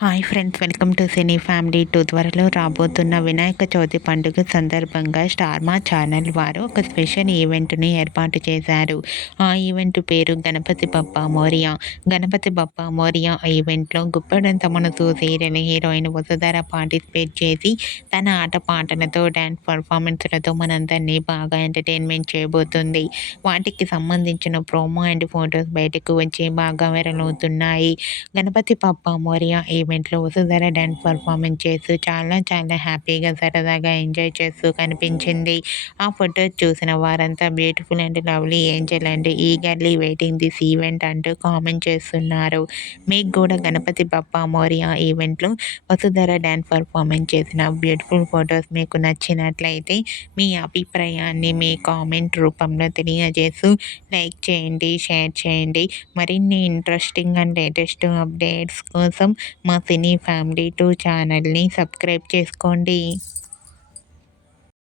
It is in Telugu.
Hi friends, welcome to cine family 2. త్వరలో రాబోతున్న వినాయక చవితి పండుగ సందర్భంగా స్టార్ మా ఛానల్ వారు ఒక స్పెషల్ ఈవెంట్ని ఏర్పాటు చేశారు. ఆ ఈవెంట్ పేరు గణపతి బప్పా మోరియా. గణపతి బప్పా మోరియా ఈవెంట్లో గుప్పెడంత మనసు సీరియల్ హీరోయిన్ వసుధర పార్టిసిపేట్ చేసి తన ఆటపాటలతో డ్యాన్స్ పర్ఫార్మెన్స్లతో మనందరినీ బాగా ఎంటర్టైన్మెంట్ చేయబోతుంది. వాటికి సంబంధించిన ప్రోమో అండ్ ఫొటోస్ బయటకు వచ్చి బాగా వైరల్ అవుతున్నాయి. గణపతి బప్పా మోరియా ఈవెంట్‌లో వసుధర డాన్స్ పర్ఫార్మెన్స్ చేస్తూ చాలా చాలా హ్యాపీగా సరదాగా ఎంజాయ్ చేస్తూ కనిపించింది. ఆ ఫోటోస్ చూసిన వారంతా beautiful and lovely Angel and eagerly waiting this event అంటూ కామెంట్ చేస్తున్నారు. మీకు కూడా గణపతి బప్పా మోరియా ఈవెంట్‌లో వసుధర డాన్స్ పర్ఫార్మెన్స్ చేసిన బ్యూటిఫుల్ ఫోటోస్ మీకు నచ్చినట్లయితే మీ అభిప్రాయాన్ని మీ కామెంట్ రూపంలో తెలియజేస్తూ లైక్ చేయండి, షేర్ చేయండి. మరిన్ని ఇంట్రెస్టింగ్ అండ్ లేటెస్ట్ అప్డేట్స్ కోసం మా సినీ ఫ్యామిలీ 2 ఛానల్ని సబ్స్క్రైబ్ చేసుకోండి.